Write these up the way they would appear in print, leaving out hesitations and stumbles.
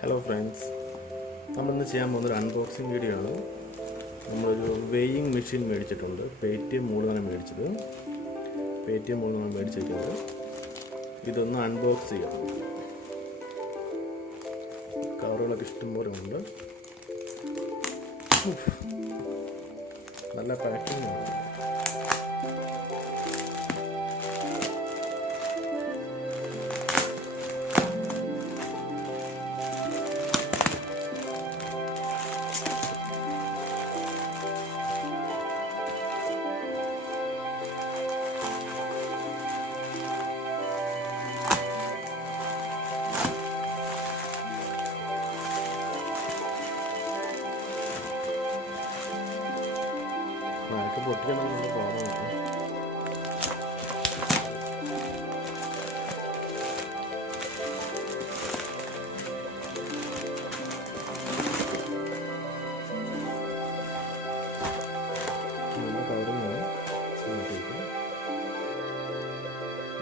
Hello friends, നമ്മളിന്ന് ചെയ്യാൻ പോകുന്നൊരു അൺബോക്സിങ് വീഡിയോ ആണ്. നമ്മളൊരു വെയിങ് മെഷീൻ മേടിച്ചിട്ടുണ്ട്. പേടിഎം മൂലമാണ് മേടിച്ചത്. മേടിച്ചിരിക്കുന്നത് ഇതൊന്ന് അൺബോക്സ് ചെയ്യാം. കവറുകളൊക്കെ ഇഷ്ടംപോലെ ഉണ്ട്. നല്ല പാക്കിംഗ് ആണ്. പൊട്ടിക്കണമെന്നുള്ള പാടാണ്. നല്ല കവറിങ്ങാണ്.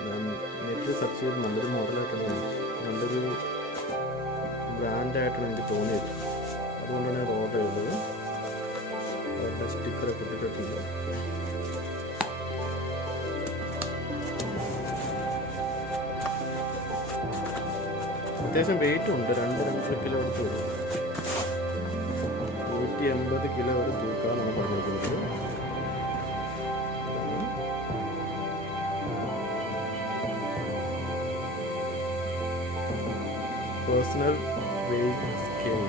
ഞാൻ നെറ്റിൽ സെർച്ച് ചെയ്ത് നല്ലൊരു മോഡലായിട്ടാണ്, നല്ലൊരു ബ്രാൻഡായിട്ടാണ് എനിക്ക് തോന്നിയത്. അതുകൊണ്ടാണ് ഞാൻ ഓർഡർ ചെയ്തത്. അവരുടെ സ്റ്റിക്കറൊക്കെ ഇട്ടിട്ടുണ്ട്. അത്യാവശ്യം വെയിറ്റ് ഉണ്ട്. 2-2.5 കിലോ എടുത്ത് വരും. 180 കിലോ ഒരു തൂക്കാന്നാണ് പറഞ്ഞിരിക്കുന്നത്. Personal weight scale,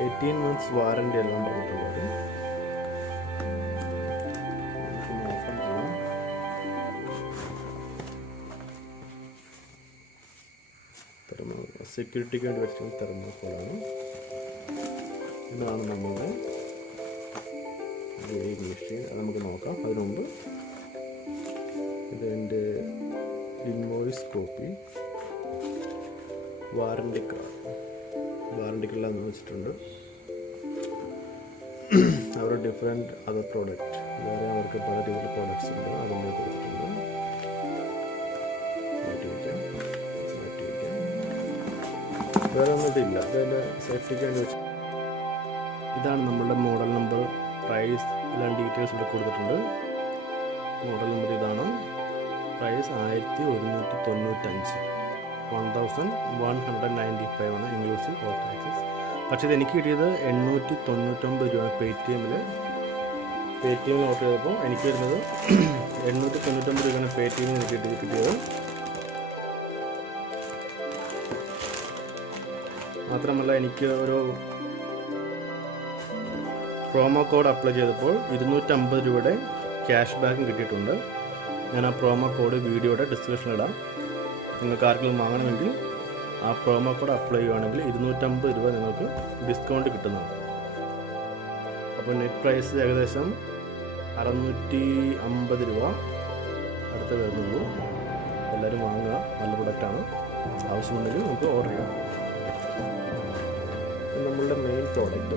18 months warranty എല്ലാം പറഞ്ഞിട്ടുള്ളത്. സെക്യൂരിറ്റിക്ക് വേണ്ടി വെച്ചിട്ടുള്ള തെർമോക്കോളാണ്. ഇതാണ് നമ്മുടെ വെയിങ് മെഷീൻ. അത് നമുക്ക് നോക്കാം. അതിനു മുമ്പ് ഇതിൻ്റെ ഇൻവോയ്സ് കോപ്പി, വാറണ്ടിക്കെല്ലാം വെച്ചിട്ടുണ്ട്. അവരുടെ ഡിഫറെൻറ്റ് അതർ പ്രോഡക്റ്റ്, വേറെ അവർക്ക് പല രീതിയിലുള്ള പ്രോഡക്റ്റ്സ് ഉണ്ട്, അതിൻ്റെ കൊടുത്തിട്ടുണ്ട്. വേറെ ഒന്നിട്ടില്ല. അതിൻ്റെ സേഫ്റ്റിക്ക് വേണ്ടി വെച്ച് ഇതാണ് നമ്മളുടെ മോഡൽ നമ്പർ, പ്രൈസ് എല്ലാം ഡീറ്റെയിൽസ് ഇവിടെ കൊടുത്തിട്ടുണ്ട്. മോഡൽ നമ്പർ ഇതാണ്. പ്രൈസ് 1195, 1195 ആണ് ഇൻക്ലൂസീവ് ഓൾ ടാക്സസ്. പക്ഷേ ഇത് എനിക്ക് കിട്ടിയത് 899 രൂപ. പേടിഎമ്മിൽ ഓർഡർ ചെയ്തപ്പോൾ എനിക്ക് വരുന്നത് 899 രൂപയാണ് പേടിഎമ്മിൽ എനിക്ക് കിട്ടിയത്. മാത്രമല്ല എനിക്ക് ഒരു പ്രോമോ കോഡ് അപ്ലൈ ചെയ്തപ്പോൾ 250 രൂപയുടെ ക്യാഷ് ബാക്കും കിട്ടിയിട്ടുണ്ട്. ഞാൻ ആ പ്രോമോ കോഡ് വീഡിയോയുടെ ഡിസ്ക്രിപ്ഷനിൽ ഇടാം. നിങ്ങൾക്ക് ആർക്കെങ്കിലും വാങ്ങണമെങ്കിൽ ആ പ്രോമോ കോഡ് അപ്ലൈ ചെയ്യുകയാണെങ്കിൽ 250 രൂപ നിങ്ങൾക്ക് ഡിസ്കൗണ്ട് കിട്ടുന്നതാണ്. അപ്പോൾ നെറ്റ് പ്രൈസ് ഏകദേശം 650 രൂപ അടുത്ത് വരുന്നുള്ളൂ. എല്ലാവരും വാങ്ങുക. നല്ല പ്രൊഡക്റ്റാണ്. ആവശ്യമുണ്ടെങ്കിൽ നമുക്ക് ഓർഡർ ചെയ്യാം. നമ്മളുടെ മെയിൻ പ്രോഡക്റ്റ്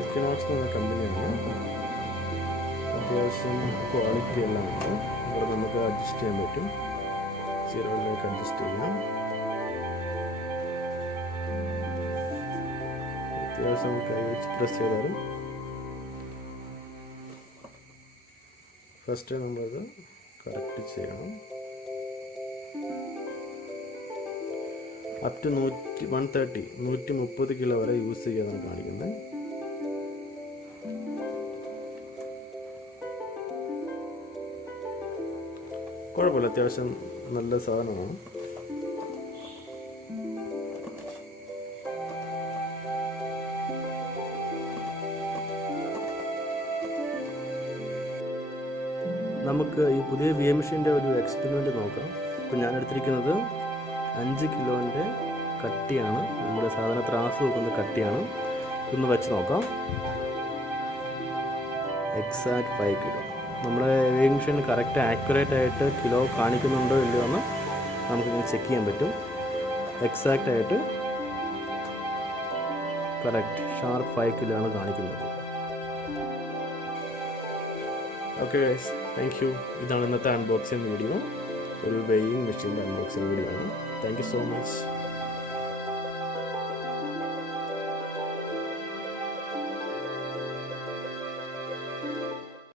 Equinox എന്ന കമ്പനിയാണ്. അത്യാവശ്യം ക്വാളിറ്റി എല്ലാം ഉണ്ട്. ഇവിടെ നമുക്ക് അഡ്ജസ്റ്റ് ചെയ്യാൻ പറ്റും. 0യിലേക്ക് അഡ്ജസ്റ്റ് ചെയ്യാം. അത്യാവശ്യം കൈ വെച്ച് പ്രസ് ചെയ്താലും ഫസ്റ്റ് നമ്മളത് കറക്റ്റ് ചെയ്യണം. അപ് ടു 130 കിലോ വരെ യൂസ് ചെയ്യാനാണ് കാണിക്കുന്നത്. കുഴപ്പമില്ല, അത്യാവശ്യം നല്ല സാധനമാണ്. നമുക്ക് ഈ പുതിയ വി മെഷീൻ്റെ ഒരു എക്സ്പെരിമെൻറ്റ് നോക്കാം. ഇപ്പോൾ ഞാൻ എടുത്തിരിക്കുന്നത് 5 കിലോൻ്റെ കട്ടിയാണ്. നമ്മുടെ സാധാരണ ത്രാസ് നോക്കുന്ന കട്ടിയാണ്. ഇതൊന്ന് വെച്ച് നോക്കാം. Exact 5 kilo. നമ്മുടെ വെയിങ് മെഷീൻ കറക്റ്റ് ആക്യുറേറ്റ് ആയിട്ട് കിലോ കാണിക്കുന്നുണ്ടോ ഇല്ലയോ എന്ന് നമുക്കിങ്ങനെ ചെക്ക് ചെയ്യാൻ പറ്റും. എക്സാക്റ്റ് ആയിട്ട് കറക്റ്റ് ഷാർപ്പ് 5 കിലോ ആണ് കാണിക്കുന്നത്. Okay guys, thank you. ഇതാണ് ഇന്നത്തെ അൺബോക്സിങ് വീഡിയോ. ഒരു വെയിങ് മെഷീൻ്റെ അൺബോക്സിങ് വീഡിയോ ആണ്. Thank you so much.